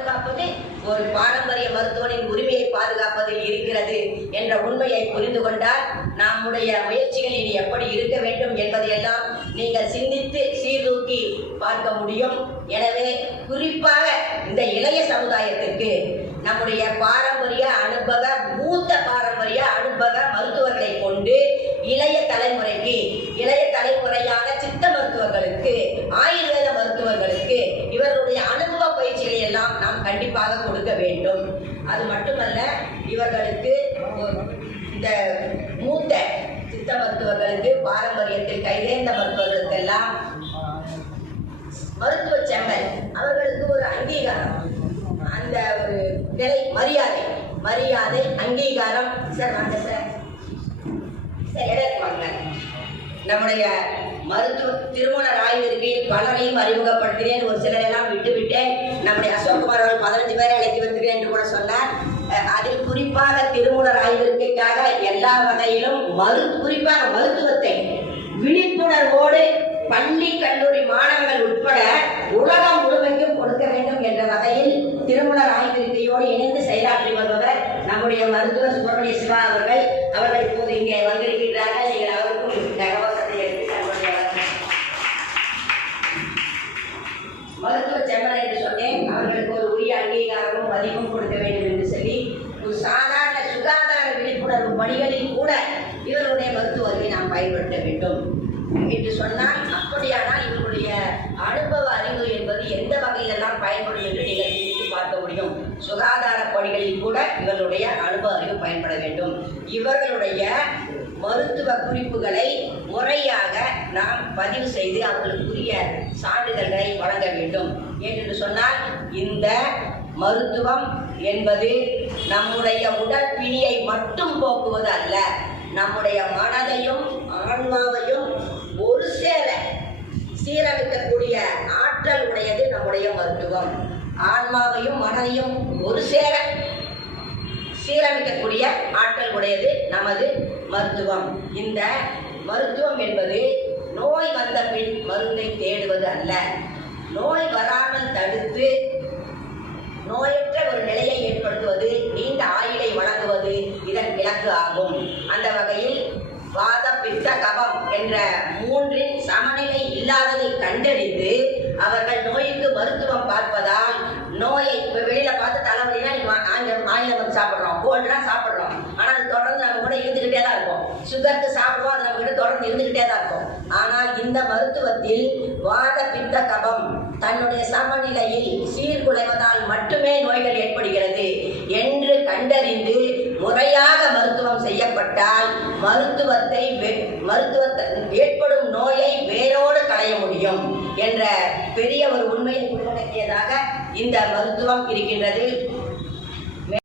பாதுகாப்பது ஒரு பாரம்பரிய மருத்துவனின் உரிமையை பாதுகாப்பதில் இருக்கிறது என்ற உண்மையை புரிந்து கொண்டால் நம்முடைய முயற்சிகள் இனி எப்படி இருக்க வேண்டும் என்பதையெல்லாம் நீங்கள் சிந்தித்து சீர்தூக்கி பார்க்க முடியும். எனவே குறிப்பாக இந்த இளைய சமுதாயத்திற்கு நம்முடைய பாரம்பரிய அனுபவ மூத்த பாரம்பரிய அனுபவ மருத்துவர்களை கொண்டு இளைய தலைமுறையான சித்த மருத்துவர்களுக்கு ஆயுர்வேத மருத்துவர்களுக்கு இவர்களுடைய அனுபவ பயிற்சிகளை எல்லாம் நாம் கண்டிப்பாக கொடுக்க வேண்டும். அது மட்டுமல்ல, இவர்களுக்கு இந்த மூத்த சித்த மருத்துவர்களுக்கு பாரம்பரியத்தில் கைதேர்ந்த மருத்துவர்களுக்கெல்லாம் மருத்துவ செம்மல் அவர்களுக்கு ஒரு அங்கீகாரம், அந்த ஒரு நிலை மரியாதை அங்கீகாரம். சார் வாங்க சார் வாங்க. நம்முடைய மருத்துவ திருமணர் ஆய்விற்கையில் பலரையும் அறிமுகப்படுத்தினேன், ஒரு சிலரெல்லாம் விட்டுவிட்டேன். நம்முடைய அசோக்குமார் அவர்கள் 15 பேரை அழைத்து வந்திருக்கேன் என்று கூட சொன்னார். அதில் குறிப்பாக திருமணர் ஆய்விற்கைக்காக எல்லா வகையிலும் குறிப்பாக மருத்துவத்தை விழிப்புணர்வோடு பள்ளி கல்லூரி மாணவர்கள் உட்பட உலகம் முழுமைக்கும் கொடுக்க வேண்டும் என்ற வகையில் திருமணர் ஆய்விற்கையோடு இணைந்து செயலாற்றி வருபவர் நம்முடைய மருத்துவர் சுப்பிரமணிய சிவா அவர்கள். அவர்கள் இப்போது இங்கே வந்திருக்கின்றார்கள். நீங்கள் அவருக்கும் கவசத்தை எடுத்து மருத்துவ செம்மல் என்று சொன்னேன். அவர்களுக்கு ஒரு உரிய அங்கீகாரமும் மதிப்பும் கொடுக்க வேண்டும் என்று சொல்லி ஒரு சாதாரண சுகாதார விழிப்புணர்வு பணிகளில் கூட இவருடைய மருத்துவரை நாம் பயன்படுத்த வேண்டும் என்று சொன்னால், அப்படியானால் இவருடைய அனுபவ அறிவு என்பது எந்த வகையிலெல்லாம் பயன்படும் என்று நீங்கள் சிந்தித்து பார்க்க முடியும். சுகாதார பணிகளில் கூட இவர்களுடைய அனுபவ அறிவு பயன்பட வேண்டும். இவர்களுடைய மருத்துவ குறிப்புகளை முறையாக நாம் பதிவு செய்து அவர்களுக்குரிய சான்றிதழ்களை வழங்க வேண்டும். ஏனென்று சொன்னால், இந்த மருத்துவம் என்பது நம்முடைய உடல் பிணியை மட்டும் போக்குவது அல்ல, நம்முடைய மனதையும் ஆன்மாவையும் ஒரு சேர சீரமைக்கக்கூடிய ஆற்றல் உடையது நம்முடைய மருத்துவம். ஆன்மாவையும் மனதையும் ஒரு சேர சீரமைக்கக்கூடிய ஆற்றல் உடையது நமது மருத்துவம். இந்த மருத்துவம் என்பது நோய் வந்த பின் மருந்தை தேடுவது அல்ல, நோய் வராமல் தடுத்து நோயற்ற ஒரு நிலையை ஏற்படுத்துவது, நீண்ட ஆயுளை வழங்குவது இதன் இலக்கு ஆகும். அந்த வகையில் வாத பித்த கபம் என்ற மூன்றின் சமநிலை இல்லாததை கண்டறிந்து அவர்கள் நோய்க்கு மருத்துவம் பார்ப்பதால் நோயை இப்போ வெளியில பார்த்து தலைவலினா மாநில மருந்து சாப்பிட்றோம், கோல்டுனா சாப்பிட்றோம், ஆனால் அது தொடர்ந்து நம்ம கூட இருந்துகிட்டே தான் இருக்கும். சுகருக்கு சாப்பிடுவோம், அது நம்ம கிட்ட தொடர்ந்து இருந்துகிட்டே தான் இருக்கும். ஆனால் இந்த மருத்துவத்தில் வாத பித்த கபம் தன்னுடைய சமநிலையில் சீர்குலைவதால் மட்டுமே நோய்கள் ஏற்படுகிறது என்று கண்டறிந்து முறையாக மருத்துவம் செய்யப்பட்டால் மருத்துவத்தை ஏற்படும் நோயை வேரோடு களைய முடியும் என்ற பெரிய ஒரு உண்மையை உள்ளடக்கியதாக இந்த மருத்துவம் இருக்கின்றது.